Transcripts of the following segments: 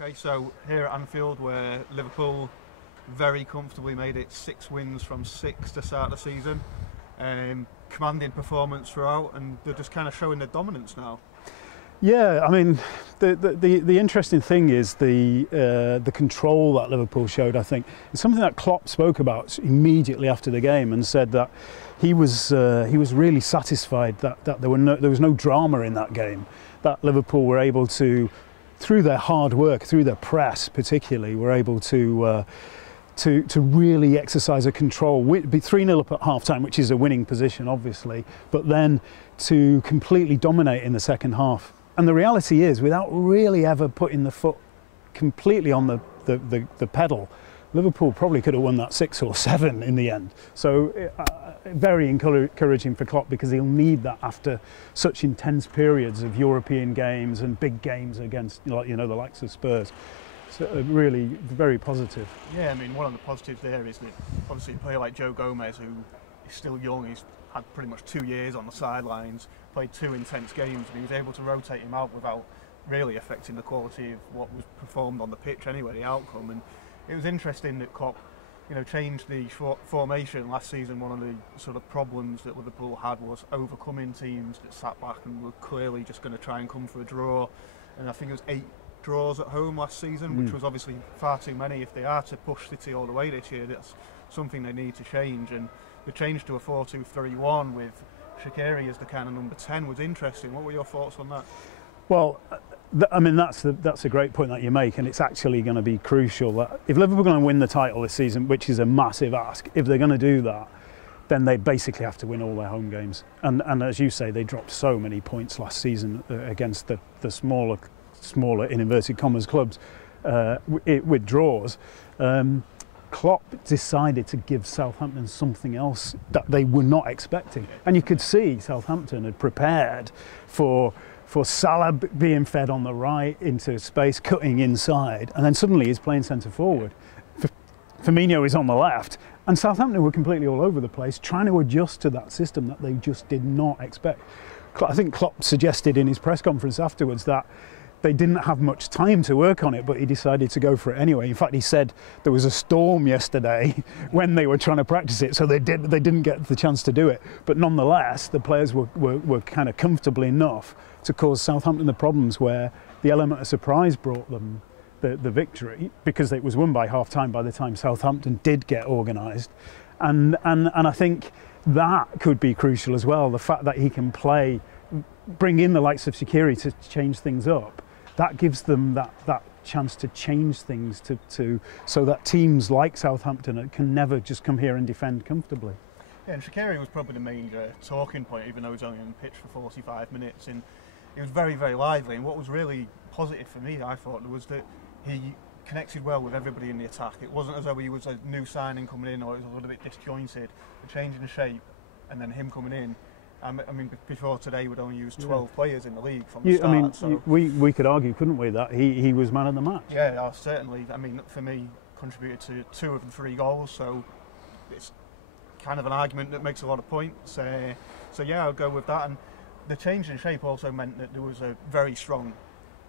Okay, so here at Anfield, where Liverpool very comfortably made it 6 wins from 6 to start the season, commanding performance throughout, and they're just kind of showing their dominance now. Yeah, I mean, the interesting thing is the control that Liverpool showed. I think it's something that Klopp spoke about immediately after the game, and said that he was really satisfied that there was no drama in that game. That Liverpool were able to, through their hard work, through their press particularly, were able to really exercise a control. We'd be 3-0 up at half-time, which is a winning position, obviously, but then to completely dominate in the second half. And the reality is, without really ever putting the foot completely on the pedal, Liverpool probably could have won that 6 or 7 in the end. So very encouraging for Klopp, because he'll need that after such intense periods of European games and big games against, the likes of Spurs. So really very positive. Yeah, I mean, one of the positives there is that obviously a player like Joe Gomez, who is still young, he's had pretty much 2 years on the sidelines, played 2 intense games, and he was able to rotate him out without really affecting the quality of what was performed on the pitch anyway, the outcome. And it was interesting that Klopp, changed the formation last season. One of the sort of problems that Liverpool had was overcoming teams that sat back and were clearly just going to try and come for a draw. And I think it was 8 draws at home last season, which was obviously far too many. If they are to push City all the way this year, that's something they need to change. And the change to a 4-2-3-1 with Shaqiri as the kind of number 10 was interesting. What were your thoughts on that? Well, I mean, that's a great point that you make, and it's actually going to be crucial that if Liverpool are going to win the title this season, which is a massive ask, if they're going to do that, then they basically have to win all their home games. And as you say, they dropped so many points last season against the smaller in inverted commas clubs with draws. Klopp decided to give Southampton something else that they were not expecting, and you could see Southampton had prepared for Salah being fed on the right into space, cutting inside, and then suddenly he's playing centre forward. Firmino is on the left, and Southampton were completely all over the place, trying to adjust to that system that they just did not expect. I think Klopp suggested in his press conference afterwards that they didn't have much time to work on it, but he decided to go for it anyway. In fact, he said there was a storm yesterday when they were trying to practice it, so they didn't get the chance to do it. But nonetheless, the players were kind of comfortable enough to cause Southampton the problems where the element of surprise brought them the victory, because it was won by half-time by the time Southampton did get organised. And I think that could be crucial as well, the fact that he can bring in the likes of Shaqiri to change things up. That gives them that chance to change things so that teams like Southampton can never just come here and defend comfortably. Yeah, and Shaqiri was probably the main talking point, even though he was only on the pitch for 45 minutes, and he was very, very lively. And what was really positive for me, I thought, was that he connected well with everybody in the attack. It wasn't as though he was a new signing coming in, or it was a little bit disjointed. The change in the shape, and then him coming in. I mean, before today, we'd only used 12 players in the league from the start. I mean, so we could argue, couldn't we, that he was man of the match? Yeah, certainly. I mean, for me, contributed to 2 of the 3 goals, so it's kind of an argument that makes a lot of points. So yeah, I'll go with that. And the change in shape also meant that there was a very strong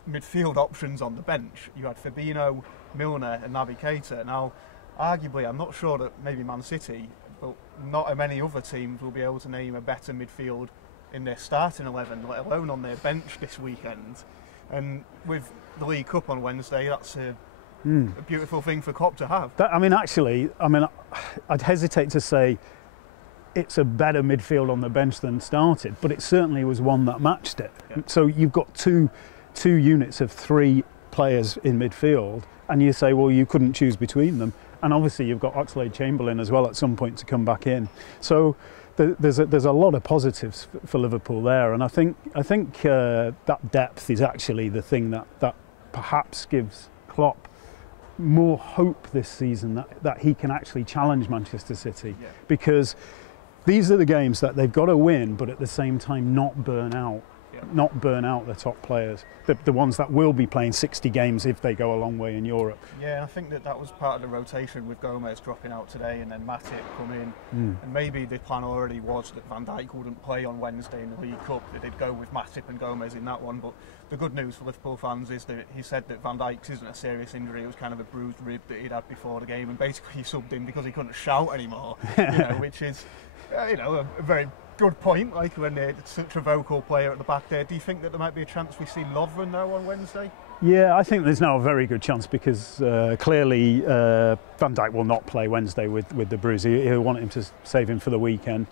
midfield options on the bench. You had Fabinho, Milner and Naby Keita. Now, arguably, I'm not sure that maybe Man City, but not many other teams will be able to name a better midfield in their starting 11, let alone on their bench this weekend. And with the League Cup on Wednesday, that's a beautiful thing for Klopp to have. I'd hesitate to say it's a better midfield on the bench than started, but it certainly was one that matched it. Yeah. So you've got two units of 3 players in midfield, and you say, well, you couldn't choose between them. And obviously you've got Oxlade-Chamberlain as well at some point to come back in. So there's a lot of positives for Liverpool there, and I think that depth is actually the thing that perhaps gives Klopp more hope this season that he can actually challenge Manchester City, because these are the games that they've got to win, but at the same time not burn out. not burn out the top players, the ones that will be playing 60 games if they go a long way in Europe. Yeah, I think that was part of the rotation with Gomez dropping out today and then Matip come in. And maybe the plan already was that Van Dijk wouldn't play on Wednesday in the League Cup. They did go with Matip and Gomez in that one, but the good news for Liverpool fans is that he said that Van Dijk's isn't a serious injury, it was kind of a bruised rib that he'd had before the game, and basically he subbed in because he couldn't shout anymore, which is a very good point, like when they're such a vocal player at the back there. Do you think that there might be a chance we see Lovren now on Wednesday? Yeah, I think there's now a very good chance because clearly Van Dijk will not play Wednesday with the bruise. He'll want him to save him for the weekend.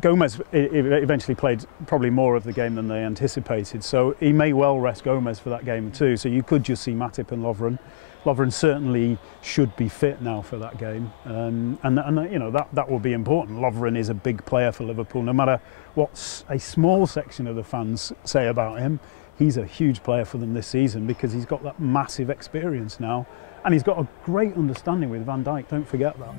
Gomez eventually played probably more of the game than they anticipated, so he may well rest Gomez for that game too. So you could just see Matip and Lovren. Lovren certainly should be fit now for that game, and that will be important. Lovren is a big player for Liverpool. No matter what a small section of the fans say about him, he's a huge player for them this season because he's got that massive experience now, and he's got a great understanding with Van Dijk. Don't forget that.